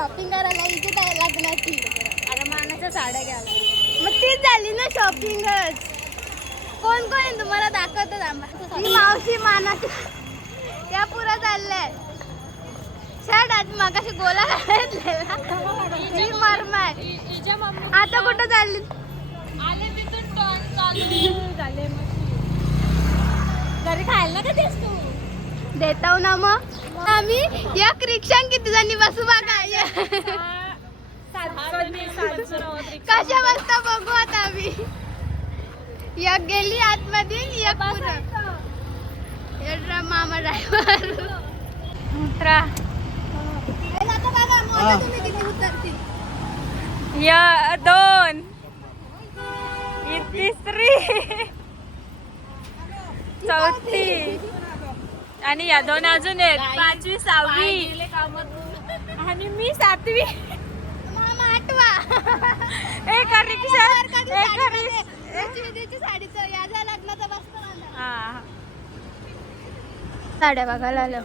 Shopping करायला इथे काय लग्नाची. अरे मानाच्या साड्या घ्या. मग तीच झाली ना शॉपिंगच. कोण कोण आहे तुम्हाला दाखवतो आम्हाला. ही मावशी मानाची त्या पुरा चाललंय. शर्ट आज मागाशी गोला घातलेला. ही मरमार. आता कुठं चालली. घरी खायला का देस तू. देताव ना मग आम्ही एक रिक्षा किती जणी बसू बघा. कशा बसता बघू आता आम्ही. एक गेली आतमध्ये एक पुढं. मामा ड्रायव्हर उतरा. तुम्ही किती उतरती. या 2 तिसरी 4थी आणि या 2 अजून आहेत. 5वी 6वी आणि मी 7वी. मामा आठवा. एक रिक्षा साडीचं याचा लग्नाचा बसतो. हा साड्या बघायला आलो.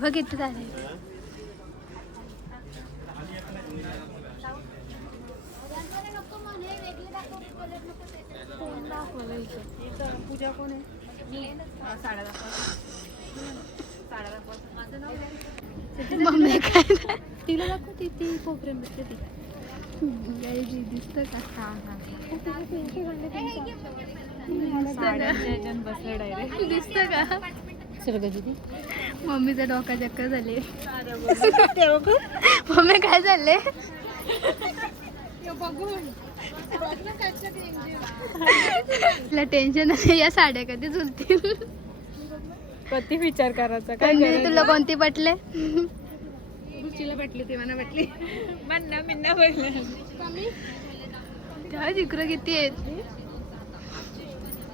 बघ इथे झाले. पूजा कोण आहे. मम्मी काय तिला दाखवते ती कोपऱ्यात बसते ती. दिसतं का. दिसतं का. मम्मीचा डोका चक्कर झाले. मम्मी काय झाले. तिला टेन्शन आहे या साड्या कधी झुलतील. कधी विचार करायचा काय. तुला कोणती पटले. रुचीला पटली ती मला पटली. मन्ना मिन्ना बोलले. त्या जिकडं किती आहेत.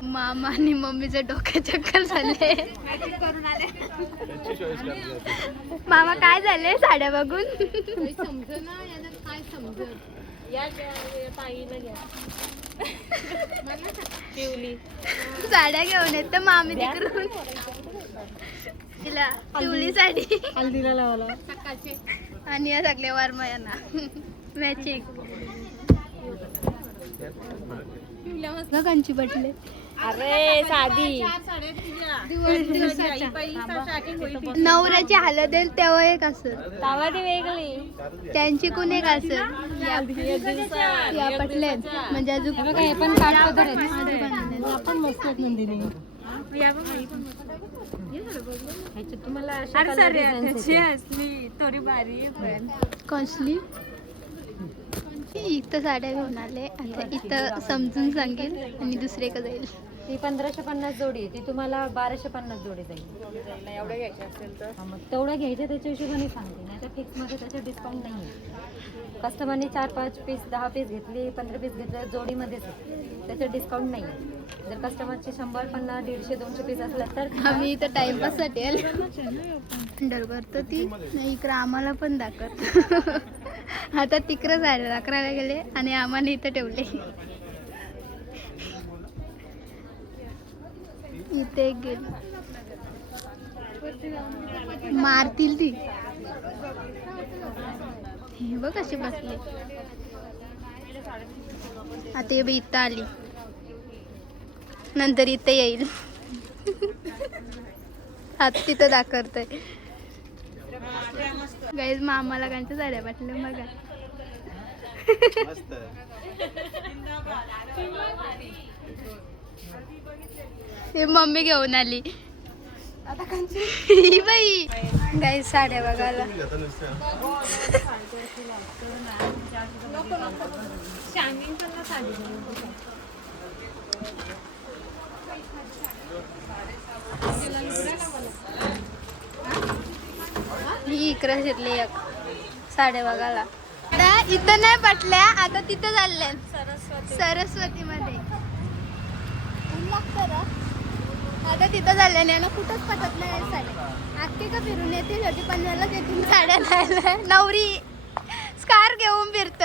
मामा आणि मम्मीचं डोक्या चक्कर झाले. मामा काय झाले साड्या बघून. साड्या घेऊन येत तर मामी तिकडून. तिला पिवळी साडी हल्दीला लावला आणि या सगळ्या वारमयांना मॅचिंग. कंची पटले. अरे साधी नवऱ्याची हालत येईल तेव्हा एक असेल. तवा ती वेगळी. त्यांची कोण एक असेल. या पटले म्हणजे अजून हे पण आपण मस्त नंदिनी. तुम्हाला थोडी भारी कसली. इथं साड्या घेऊन आले. आता इथं समजून सांगेल आणि दुसरीकडे जाईल. ती 1550 जोडी ती तुम्हाला 1250 जोडी जाईल. एवढं घ्यायचं असेल तर मग तेवढं घ्यायचं त्याच्या हिशोबाने सांगते. नाही तर फिक्समध्ये त्याचं डिस्काउंट नाही आहे. कस्टमरने 4-5 पीस 10 पीस घेतली 15 पीस घेतलं जोडीमध्येच त्याचं डिस्काउंट नाही आहे. जर कस्टमरचे 100, 50, 150, 200 पीस असलं तर आम्ही इथं टाइमपाससाठी आले. डर करतो ती नाही. इकडं आम्हाला पण दाखवत. आता तिकडं साड्या दाखवायला गेले आणि आम्हाला इथं ठेवले. इथे गेले मारतील ती. हे बघ कशी बसले. आता हे बी इथं आली. नंतर इथे येईल. आता तिथं दाखवतंय. गाईज मामाला कांच्या साड्या वाटल्या बघा. हे मम्मी घेऊन आली. ही बाई गाईज साड्या बघायला. ही इकडं शिरली एक साड्या बघायला. इथं नाही पटल्या. आता तिथं चालल्या सरस्वती मध्ये. आता तिथं झाल्याने ना कुठंच पटत नाही साड्या. आखी का फिरून येते शेवटी पनवेललाच येतील साड्या लायला. नवरी स्कार घेऊन फिरत.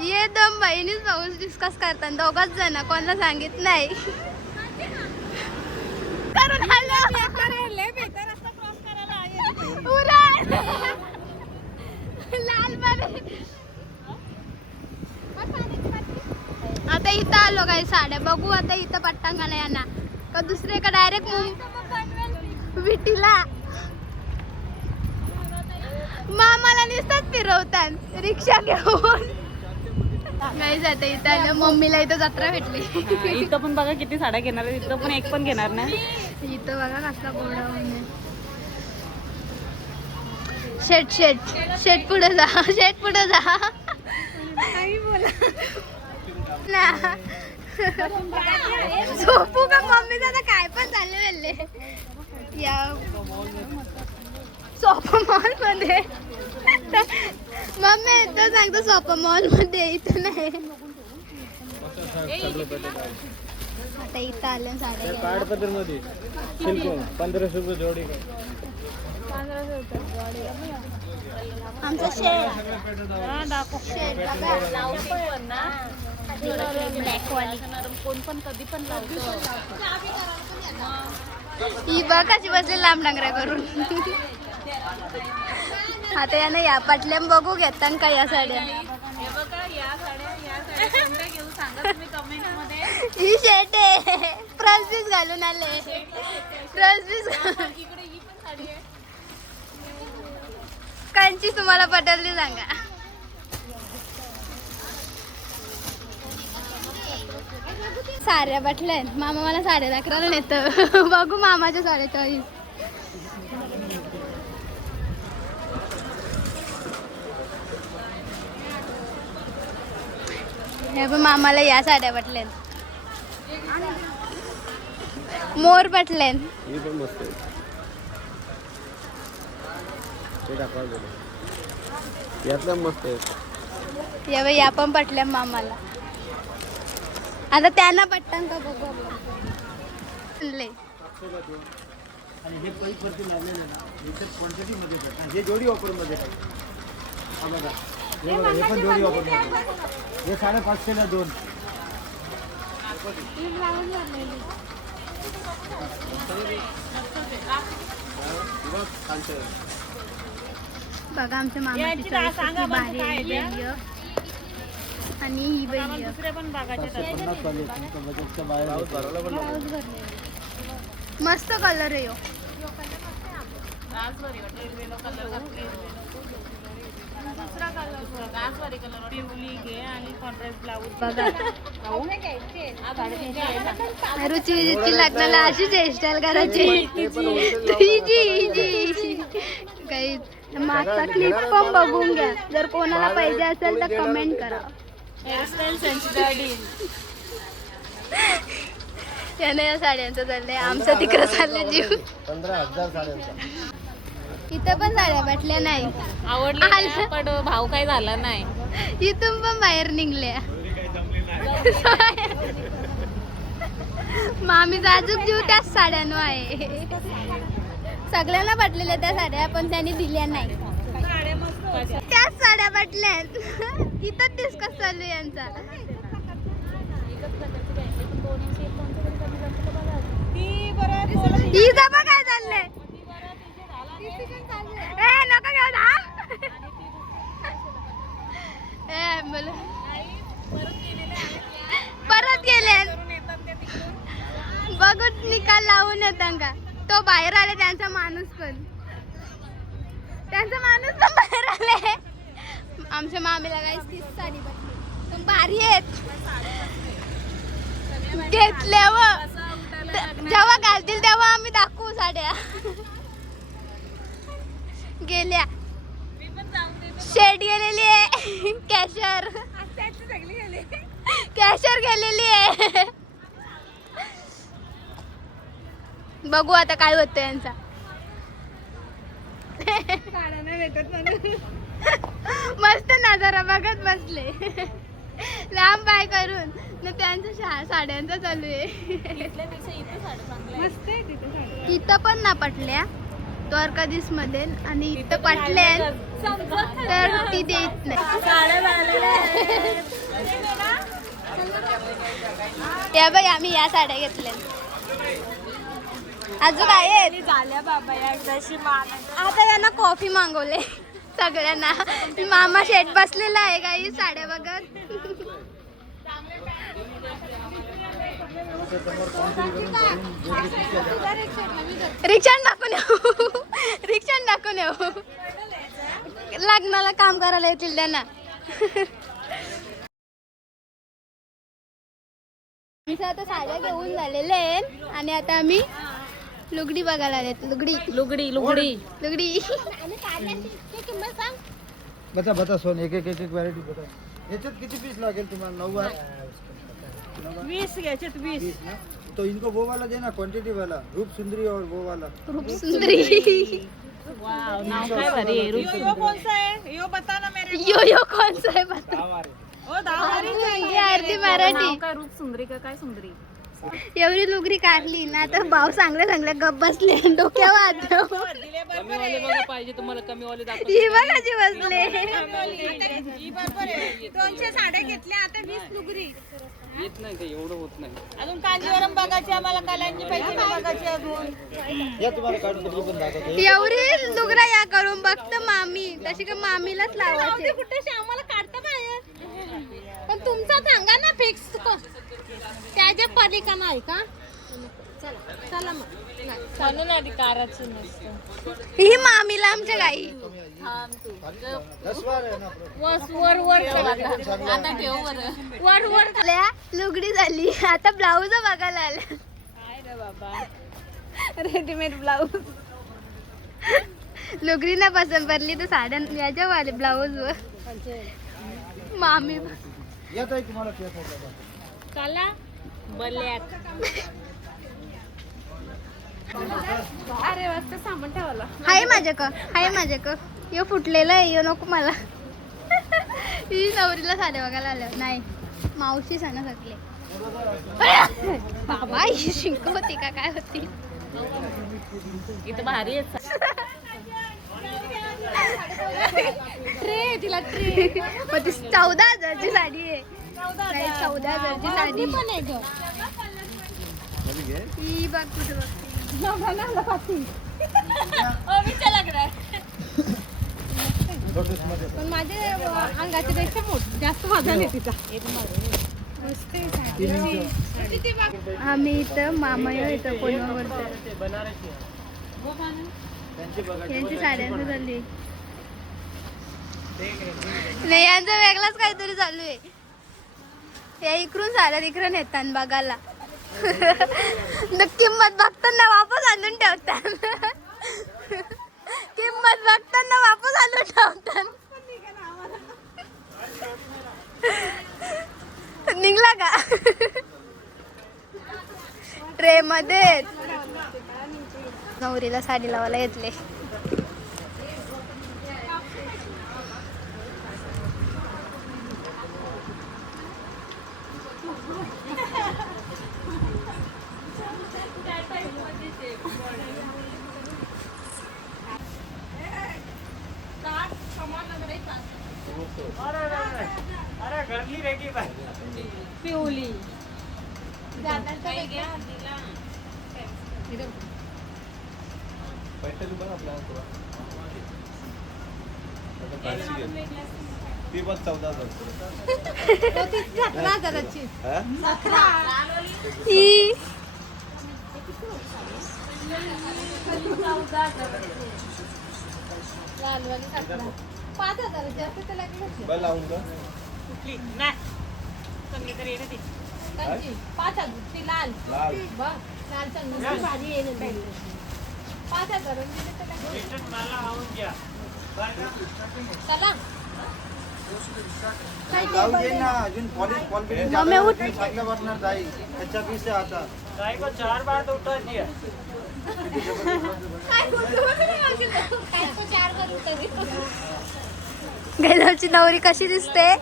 ये दम बहिणीच पाऊस डिस्कस करतात दोघच जण. कोणाला सांगित नाही. आता इथं आलो काही साड्या बघू. आता इथं पट्टांगणा यांना का दुसरे का डायरेक्ट विटीला. मामाला नुसतात फिरवतात रिक्षा घेऊन. नाही जाते इथं आलं. मम्मीला इथं जत्रा भेटली. इथं पण बघा किती साड्या घेणार आहे. इथं पण एक पण घेणार नाही. इथं बघा कसला गोडा. शेट शेट शेट पुढे जा. शेट पुढे जा. ना झोपू का मम्मीचं आता काय पण चालले वेल्ले. या सोपा मॉल मध्ये मम्मी इथं सांगतो सोपा मॉल मध्ये इथं नाही. आता इथं आलं साड्या मध्ये 1500 रुपये जोडी. आमचं शेट कोण पण कधी पण लावतो. ही बघ कशी बसली लांब डांगऱ्या करून. आता यानं या पाटल्याम बघू घेतात का या साड्या. ही शेट आहे. फ्रंट पीस घालून आले. फ्रंट पीस कांची तुम्हाला पटली सांगा. साड्या बटल्या. मामा मला साड्या दाखवायला नेतं. बघू मामाच्या साड्या चॉईस. हे पण मामाला या साड्या बटल्या. मोर बटल्या. ही पण मस्त आहे. ते दाखवा जरा. यातलं मस्त आहे. या बाई या पण पटल्या मामाला. आता त्यांना पटतं का बघू आपण. आणि हे पैप वरती लावलेले ना इथे क्वांटिटी मध्ये भेटतात. हे जोडी ऑफर मध्ये आहे. हा बघा हे बघा हे पण जोडी ऑफर मध्ये. हे 550 ला 2. बघा आमच्या मामाची चॉईस किती भारी आहे. आणि ही बाई मस्त कलर आहे. रुची लग्नाला अशीच हेअरस्टाईल करायची. काही मागचा क्लिप पण बघून घ्या. जर कोणाला पाहिजे असेल तर कमेंट करा. त्याने या साड्यांचं चाललंय. आमचं तिकडं चाललंय जीव. 15,000 साड्यांचा. इथं पण साड्या भेटल्या नाही. आवडले पण भाव काय झाला नाही. इथून पण बाहेर निघल्या. मामीचा अजून जीव त्याच साड्यांवर आहे. सगळ्यांना पटलेल्या त्या साड्या पण त्यांनी दिल्या नाही. त्याच साड्या पटल्या. इथंच डिस्कस चालू यांचा. हिचा बघ काय चाललंय. नका घेऊ परत गेले. बघून निकाल लावून येतात का. तो बाहेर आले त्यांचा माणूस पण. बाहेर आले. आमच्या मामीला काही तीच साडी बघली पण भारी आहेत. घेतल्यावर जेव्हा घालतील तेव्हा आम्ही दाखवू साड्या. गेल्या शेट गेलेली आहे. कॅशर गेलेली आहे. बघू आता काय होतं यांचा. मस्त नजारा बघत बसले लांब बाय करून. त्यांचं साड्यांचं चालू आहे. तिथं पण ना पटल्या द्वारकाधीश मध्ये. आणि इथं पटल्या तर ती देत नाही. या बाई आम्ही या साड्या घेतल्या. अजून आहेत झाल्या बाबा एकदाशी आता त्यांना कॉफी मागवले सगळ्यांना. मामा शेट बसलेला आहे काही साड्या बघत. रिक्षा दाखवून येऊ, रिक्षा दाखवून येऊ. लग्नाला काम करायला येतील त्यांना. आमचं आता साड्या घेऊन झालेले आहेत आणि आता आम्ही लुगडी बघायला आलेत. लुगडी लुगडी लुगडी लुगडी बता बता सोन एक एक व्हरायटी बता. याच्यात किती पीस लागेल तुम्हाला? 9 20 घ्यायच्यात 20 ना. तो इनको वो वाला देना, क्वांटिटी वाला, रूप सुंदरी और वो वाला. रूप सुंदरी. वाव नाव काय भारी आहे यो कौन सा है यो बता ना मेरे यो कौन सा है बता. ओ ये अर्धी मराठी. काय रूप सुंदरी का काय सुंदरी एवढी लुगडी काढली ना तर भाऊ चांगले गप बसले डोक्यावर हात. पाहिजे तुम्हाला कमी वाले ही बघाची बसले. 200 साड्या घेतल्या आता 20 लुगडी येत नाही ते एवढं होत नाही. अजून कांजीवरम बघायची आम्हाला कलांची पाहिजे बघायची अजून. या तुम्हाला काढून पण दाखवतो. एवढी लुगडा या करून बघत मामी तशी का मामीलाच लावायचे. कुठे आम्हाला काढता पाहिजे पण तुमचा सांगा ना फिक्स त्याच्या पलिका नाही का. चला मग म्हणून आधी काराची नसतं ही मामीला आमच्या गाई 10 वार आहे ना. वर वर आता ठेव वर वर झाल्या लुगडी झाली. आता ब्लाऊज बघायला आल्या. काय रे बाबा रेडीमेड ब्लाऊज. लुगडी ना पसंत पडली तर साड्या याच्या वाले ब्लाऊज वर मामी. या ताई तुम्हाला केस होता. चला बल्यात अरे वाजता सामान ठेवायला हाय माझ्याक यो फुटलेला आहे यो नको मला. ही नवरीला साड्या बघायला आल्या नाही मावशी सांगा सगळे. बाबा ही शिंक होती का काय होती. इथं भारी आहे ट्रे तिला ट्रे. मग ती 14,000ची साडी आहे. 14,000ची साडी पण आहे ग. ही बघ कुठे बघते. पण माझ्या अंगाची पेक्षा मोठी जास्त वजन आहे तिचा. आम्ही इथं मामया इथं कोणावर यांची साड्यांचं चालली नाही. यांचं वेगळाच काहीतरी चालू आहे. या इकडून साड्या इकडून येतात बघायला. किंमत बघताना वापस आणून ठेवतात. किंमत बघताना वापस आणून ठेवतात. निघला का ट्रे मध्ये. नवरीला साडी लावायला घेतले. पिवली ती पण 14,000. लावून का कुठली नाही चांगली तर येते ती 5,000 ती लाल लाल बघ लाल चांगली भारी आहे ना 5,000 चला लावून घे ना. अजून क्वालिटी चांगलं वाटणार जाईल. त्याच्या पीस आहे आता. गाय को 4 बार तो उठा दिया. गेल्याची नवरी कशी दिसते.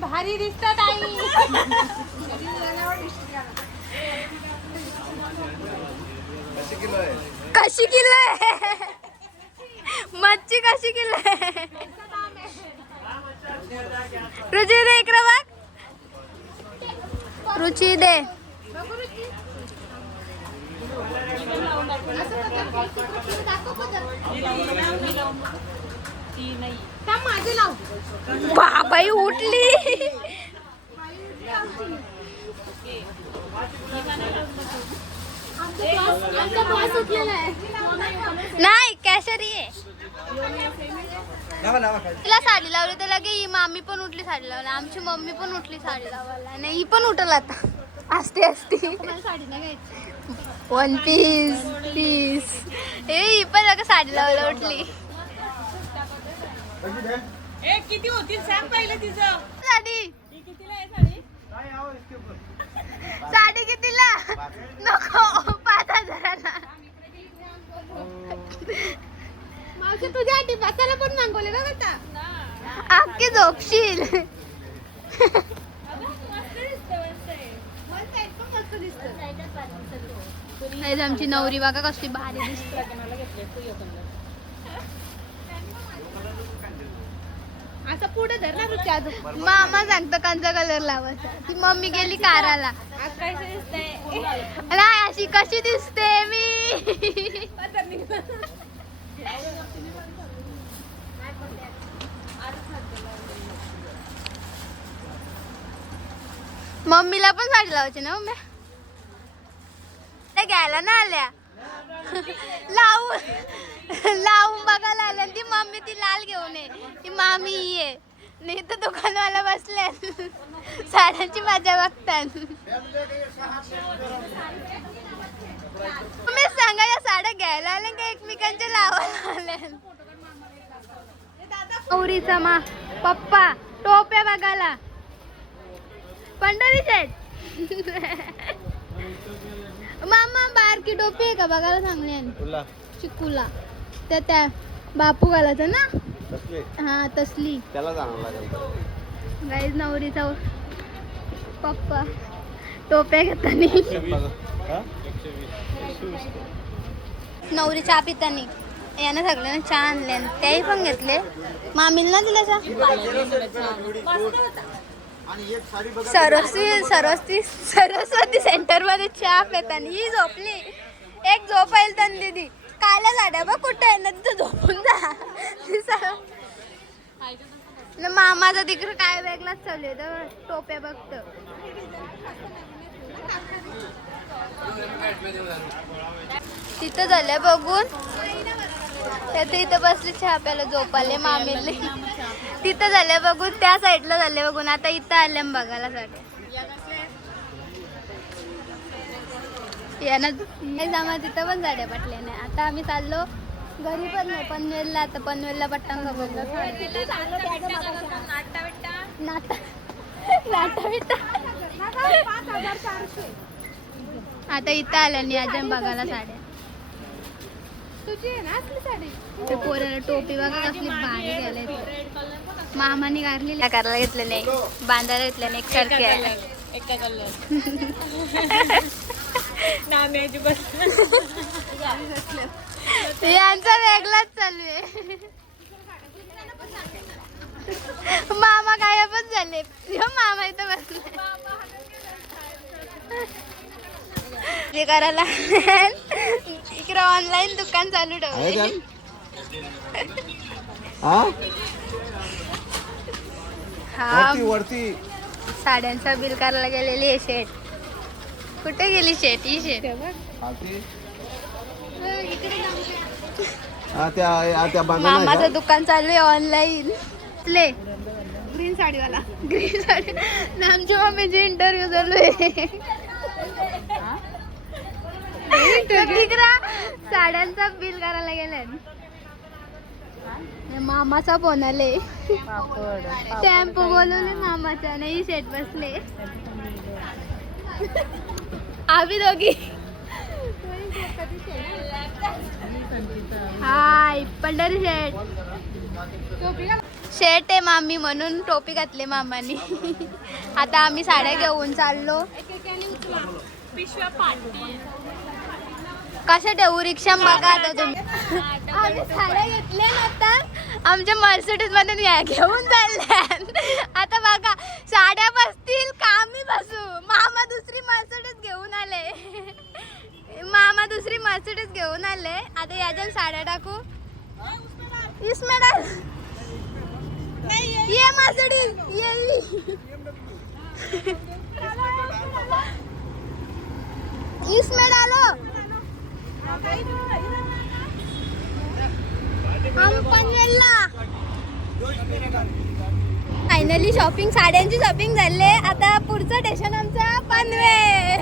भारी दिसतात आई कशी किलो आहे मच्छी कशी किलो आहे. रुचिरा इकडे बघ रुची दे. बाबाई उठली. नाही कॅशरी आहे. तिला साडी लावली तर लगे ही मामी पण उठली साडी लावायला. आमची मम्मी पण उठली साडी लावायला. नाही ही पण उठल आता. असते असते साडी नाही घ्यायची. One piece piece. ही पण लगे साडी लावायला उठली. ए किती होतील सांग पहिलं तिचं. साडी ही कितीला आहे साडी? साडी कितीला? नको 5,000ला. मावशी तुझ्यासाठी बसायला पण मागवले ना आता. अख्खी झोपशील. आमची नवरी बघा कसली भारी दिसते. असं पुढे धर ना रुची. अजून मामा सांगतो कंचा कलर लावायचा. ती मम्मी गेली काराला. नाही अशी कशी दिसते मी. मम्मीला पण साडी लावायची ना मम्मी. त्या घ्यायला ना आल्या. लावून बघायला आल्या. ती मम्मी ती लाल घेऊन ये. ती मामी ये नाही तर दुकानवाला बसल्या साड्यांची मजा बघतात. तुम्ही सांगा या साड्या घ्यायला आल्या का एकमेकांच्या लावायला आल्या. गौरीचा मा पप्पा टोप्या बघायला. पंढरी सेट. मामा बारकी टोपी आहे का बघायला चांगली. चिकूला त्या बापू घालायचं ना. हा तसली. त्याला जाणार लागेल. गाईज नवरीचा पप्पा टोप्या घेतानी. नवरी चहा पितानी यानं सगळ्यांना चहा आणले. त्याही पण घेतले. मामीला ना दिला सरस्वती सेंटर मध्ये चहा पितानी. ही झोपली. एक झोपायला तर दिदी कायला साड्या बघ कुठे आहे ना तिथं झोपून जा. मामाचा तिकडे काय वेगळाच चालू आहे तर टोप्या बघत. तिथं झालं बघून. त्या इथं बसली चहा प्यायला झोपाले मामीले. तिथं झाल्या बघून त्या साईडला झाले बघून. आता इथं आल्या बघायला साड्या. यांना जमा तिथं पण साड्या पटल्या नाही. आता आम्ही चाललो घरी पण नाही पनवेलला. आता पनवेलला पट्टांगा बघू. आता इथं आल्या नाही अजून बघायला साड्या. ते पोराला टोपी बघा कसली भारी गेले. मामाने गारली करायला घेतलं नाही. बांधायला घेतलं नाही. एकसारखे आहे. एका कलर नाम्याची यांचा वेगळाच चालू आहे. मामा काय पण झाले. मामा इथं बसले ते करायला. इकडे ऑनलाईन दुकान चालू ठेवले. हा वरती साड्यांचा बिल करायला गेलेली आहे शेट. कुठे गेली शेट? ही शेट मामाचं दुकान चालू आहे ऑनलाईन. ग्रीन साडीवाला. ग्रीन साडी आमच्या मम्मीची इंटरव्ह्यू चालू आहे. साड्यांचा बिल करायला गेले. मामाचा फोन आले. टेम्पो बोलवले मामाचा. नाही सेट बसले आम्ही दोघी. हाय पंढरी शेट. शेट आहे मामी म्हणून टोपी घातली मामानी. आता आम्ही साड्या घेऊन चाललो. पिशव्या पाठी कशा ठेवू रिक्षा बघा आता तुम्ही. आम्ही साड्या घेतल्या ना आता आमच्या मर्सिडीज मध्ये घेऊन चालल्या. आता बघा साड्या बसतील का आम्ही बसू. मामा दुसरी मर्सिडीज घेऊन आले. मामा दुसरी मर्सिडीज घेऊन आले. आता याच्यात साड्या टाकू. इसमें डाल. ये मर्सिडीज ये ली. इसमें डालो. हम पनवेलला. फायनली शॉपिंग साड्यांची शॉपिंग झाली. आता पुढचं स्टेशन आमचं पनवेल.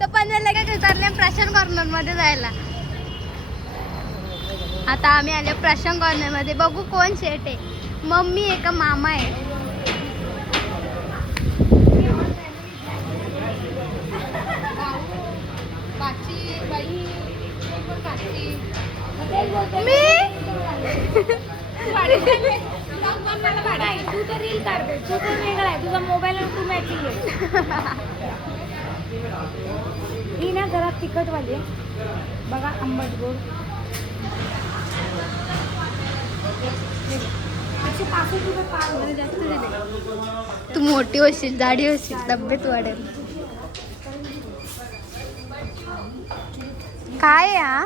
तर पनवेलला काय विचारले प्रशांत कॉर्नर मध्ये जायला. आता आम्ही आलो प्रशांत कॉर्नर मध्ये. बघू कोण शेट आहे. मम्मी आहे का मामा आहे. तू तर रील काढते. तू तर वेगळा आहे. तुझा मोबाईल आणि तू मॅचिंग ही ना घरात तिखटवाली बघा. आंबट गोड 165 रुपये पाव मध्ये जास्त दिले. तू मोठी होशील जाडी होशील तब्येत वाढेल. काय हा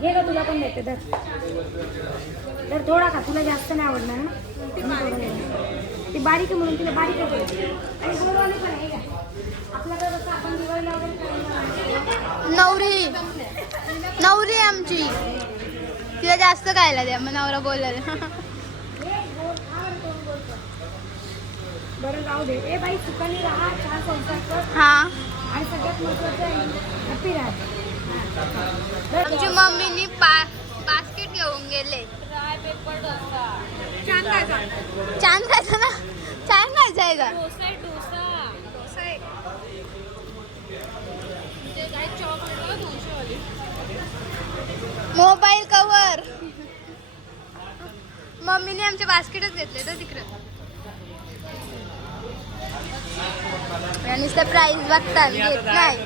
घे का तुला पण देते. तर थोडा का तुला जास्त नाही आवडणार ना. ती बारीक आहे म्हणून तिला बारीक आहे. आणि गोडवाली पण आहे का आपल्याकडे कसं आपण दिवाळीला वगैरे नवरी नवरी आमची. तिला जास्त खायला द्या मग नवरा बोलायला. बरं जाऊ दे. ए बाई सुखाने राहा. छान संसार कर. हा आणि सगळ्यात महत्त्वाचं आहे हॅपी राहा. आमची मम्मीनी बास्केट घेऊन गेले. छान खायचं ना. छान खायचं आहे का. मोबाईल कवर मम्मीने आमचे बास्केटच घेतले तर तिकडे. आणि प्राईस बघतात घेत नाही.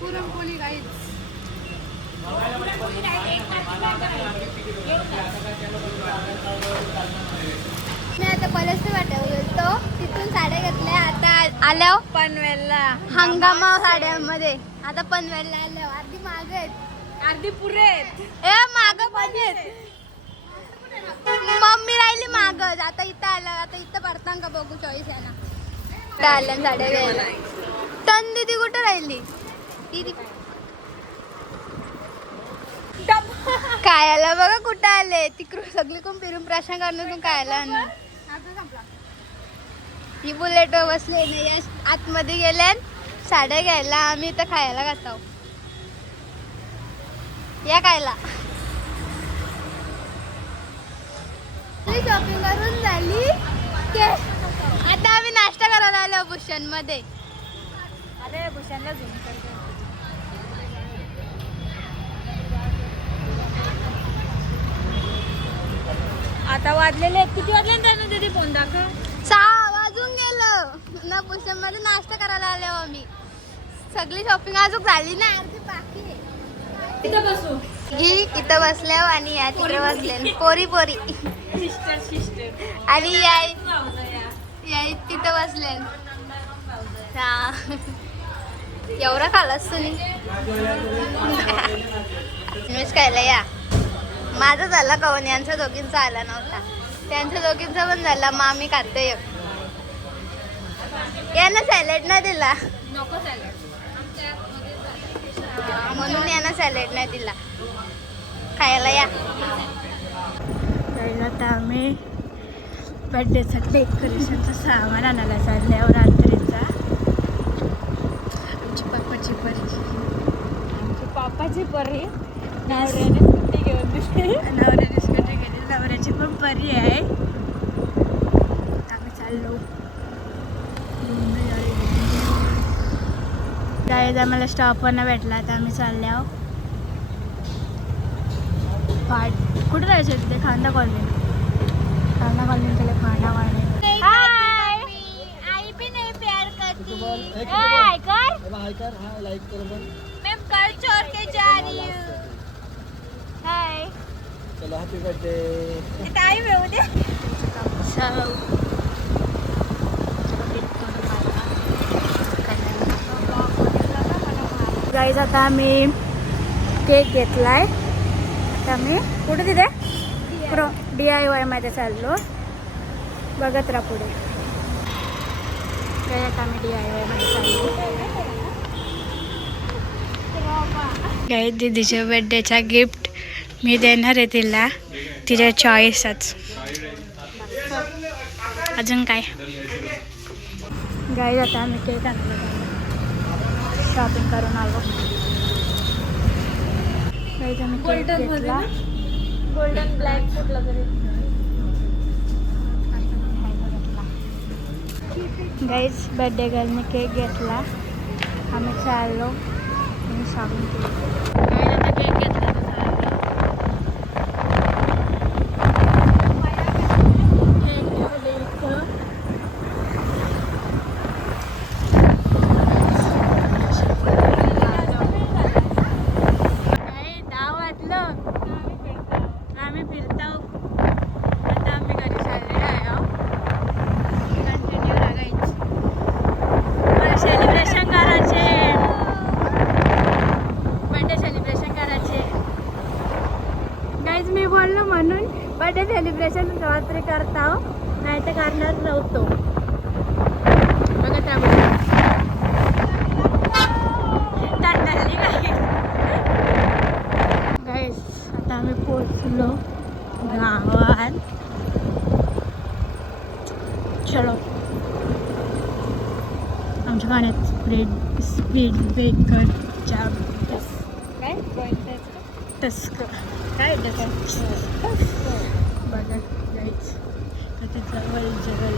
पुरणपोळी काहीच. मी आता पलसच्या वाट्यावर गेलतो. तिथून साड्या घेतल्या. आता आल्या पनवेलला हंगामा साड्यांमध्ये. आता पनवेलला आल्या. अर्धी माग आहेत अर्धी पुरे आहेत. ए माग पण आहेत. मम्मी राहिली मागच. आता इथं आल्या. आता इथं पडतान का बघू चॉईस आहे ना. इथं आल्या साड्या घ्यायला. तन दीदी कुठं राहिली. दीदी खायला बघा कुठं आले. तिकडून सगळीकडून फिरून प्रशांत करण्यातून खायला आणून. ही बुलेटवर बसले नाही. आतमध्ये गेल्या साड्या घ्यायला. आम्ही इथं खायला खातो. या खायला. शॉपिंग करून झाली. आता आम्ही नाश्ता करायला आलो भूषण मध्ये. अरे भूषणला झूम करते. आता वाजलेले किती वाजले त्यांना तिथे फोन दाखव. 6 वाजून गेलं ना. भूषण मध्ये नाश्ता करायला आलो आम्ही. सगळी शॉपिंग अजून झाली ना. अर्धी बाकी आहे. तिथं बसू. ही इथं बसल्या आणि या तिकडे बसले. पोरी पोरी सिस्टर आणि या तिथं बसले. एवढं खालास तुम्ही. न्यूज खायला या. माझा झाला कवन. यांचा दोघींचा आला नव्हता. त्यांच्या दोघींचा पण झाला. मामी खाते. यांना सॅलेड नाही दिला नको सॅलड. म्हणून यांना सॅलेड नाही दिला. खायला या. आता आम्ही बड्डेचं डेकोरेशनचं सामान आणायला चालल्यावर रात्रीचा. आमची पप्पाची परी. आमची पापाची परी नवऱ्याने स्कूटी घेऊन दिली. नवऱ्याने स्कूटी घेतली. नवऱ्याची पण परी आहे. आम्ही चाललो. त्यावेळेस आम्हाला स्टॉप पण भेटला. तर आम्ही चाललो. कुठे जायचं तिथे. खांदा कॉलनी. खांदा कॉलनी केलं. खांदा कॉलनी. हाय. आई भी नहीं प्यार करती. हाय कर. हाय कर. हाँ लाइक कर. मैं कल छोड़ के जा रही हूँ. हाय. चलो हॅपी बर्थडे. आई येऊ दे. गाईज आता आम्ही केक घेतलाय. आता आम्ही कुठे तिथे DIY मध्ये चाललो. बघत राहा पुढे. आता आम्ही DIY मध्ये चाललो. गाईज दीदीच्या बर्थडेचा गिफ्ट मी देणार आहे तिला, तिच्या चॉईसच. अजून काय गाईज आता आम्ही केक आणलो, शॉपिंग करून आलो. गाईज आम्ही केक घेतला. गोल्डन ब्लॅक कुठला तरी. गाईज बर्थडे गर्लने केक घेतला. आम्ही चाललो आणि शॉपिंग केली. गाईज आता केक घेतला तर चाललो. केक ठेवले इथं. काही 10 वाजलं आम्ही फिरतो. आता आम्ही घरी चाललेलो आहे. कंटिन्यू लागायची सेलिब्रेशन करायचे. बर्थडे सेलिब्रेशन करायचे. गाईज मी बोललो म्हणून बर्थडे सेलिब्रेशन रात्री करता, नाही तर करणार नव्हतो. बघत राहा. गाईज आता आम्ही पोहोचलो गावात. चलो आमच्या गाण्यात स्पीड ब्रेकरच्या काय टस्क काय बघा गाईज आता जवळ जवळ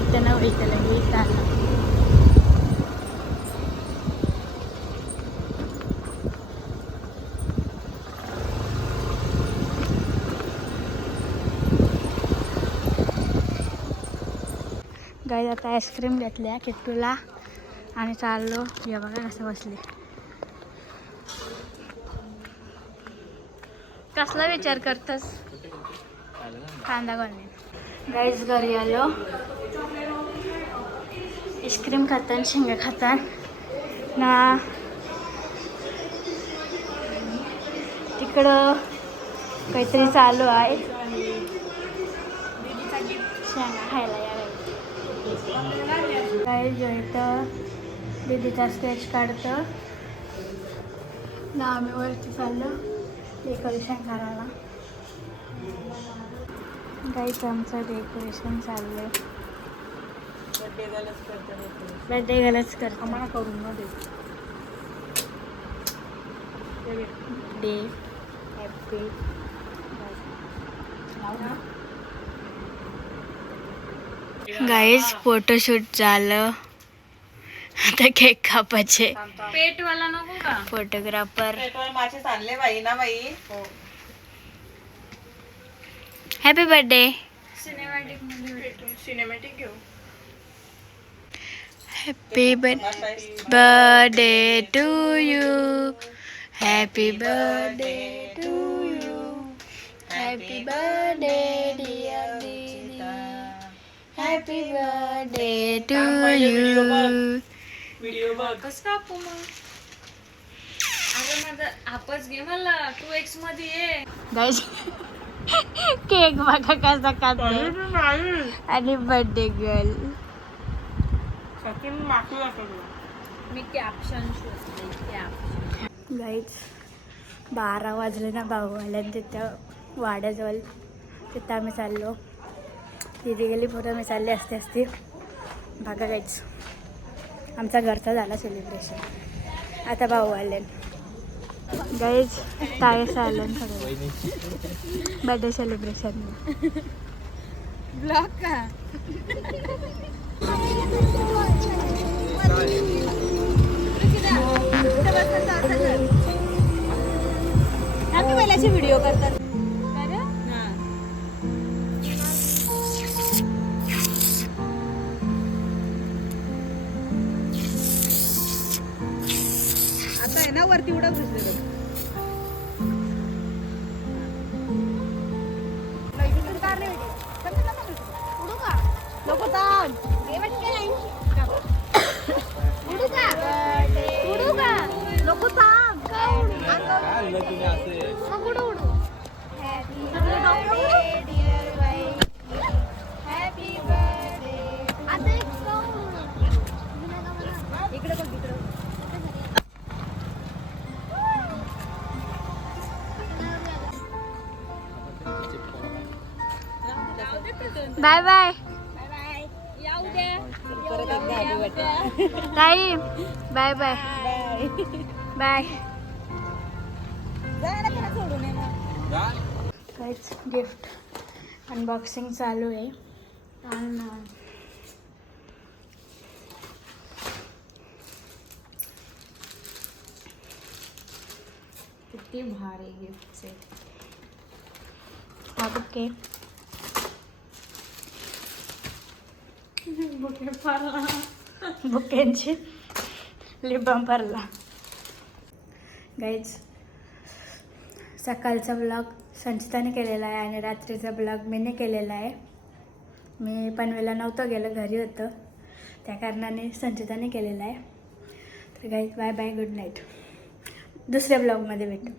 इथं ना ऐकायला येत आला. गाईज आता आईस्क्रीम घेतल्या किट्टूला आणि चाललो. या बघा कसं बसले. कसला विचार करतस? कांदा कॉलनी. गाईज घरी आलो. आईस्क्रीम खातान शेंगा खातान ना. तिकडं काहीतरी चालू आहे. शेंगा खायला या गाईज इथं दीदीचा स्केच काढतं ना. आम्ही वरती चाललो डेकोरेशन करायला. गाईज आमचं डेकोरेशन चाललंय. बर्थडे गर्लच करतो. आम्हाला करून न दे. डे हॅपी गाईज फोटोशूट झालं. आता केक कापायचे. पेटवाला नको का? फोटोग्राफर माझे चालले बाई ना बाई. Happy birthday. सिनेमॅटिक घेऊ. Happy birthday to you. Happy birthday to you. Happy birthday dear दीदी. Happy birthday to you. Video बघ. कसं कापू मग? अगं माझा आपच घे मला. 2x मध्ये ये. गाईज केक बघा कसा काढते. आणि बर्थडे गर्ल मी कॅप्शन शोधले. गाईज 12 वाजले ना. भाऊ आल्या तिथं वाड्याजवळ. तिथं आम्ही चाललो. तिथे गेली पुढं मी चालले असते. बघा गाईज आमचा घरचा झाला सेलिब्रेशन. आता भाऊ आले. गाईज टाळेस आलं सगळं बर्थडे सेलिब्रेशन. ब्लॉग का? हॅपी पहिल्याचे व्हिडिओ करतात. आता आहे ना वरती उडा घुसले. नको थांब. उडू का? उडू का? नको थांब. का उडू? काय झालं तुम्ही असे मग उडू उडू. Dear wife, happy birthday. आता एक song उडू. इकडे बघ इकडे. बाय बाय परत एकदा happy birthday. ताई बाय बाय बाय जायला का सोडून ये मग. काहीच गिफ्ट अनबॉक्सिंग चालू आहे. आणि किती भारी गिफ्ट आहे. हा बुके बुकेंची लिप बाम भरला. गाईज सकाळचा ब्लॉग संचिताने केलेला आहे आणि रात्रीचा ब्लॉग मीने केलेला आहे. मी पनवेलला नव्हतं गेलं, घरी होतं, त्या कारणाने संचिताने केलेला आहे. तर guys bye bye, good night. दुसऱ्या ब्लॉगमध्ये भेटू.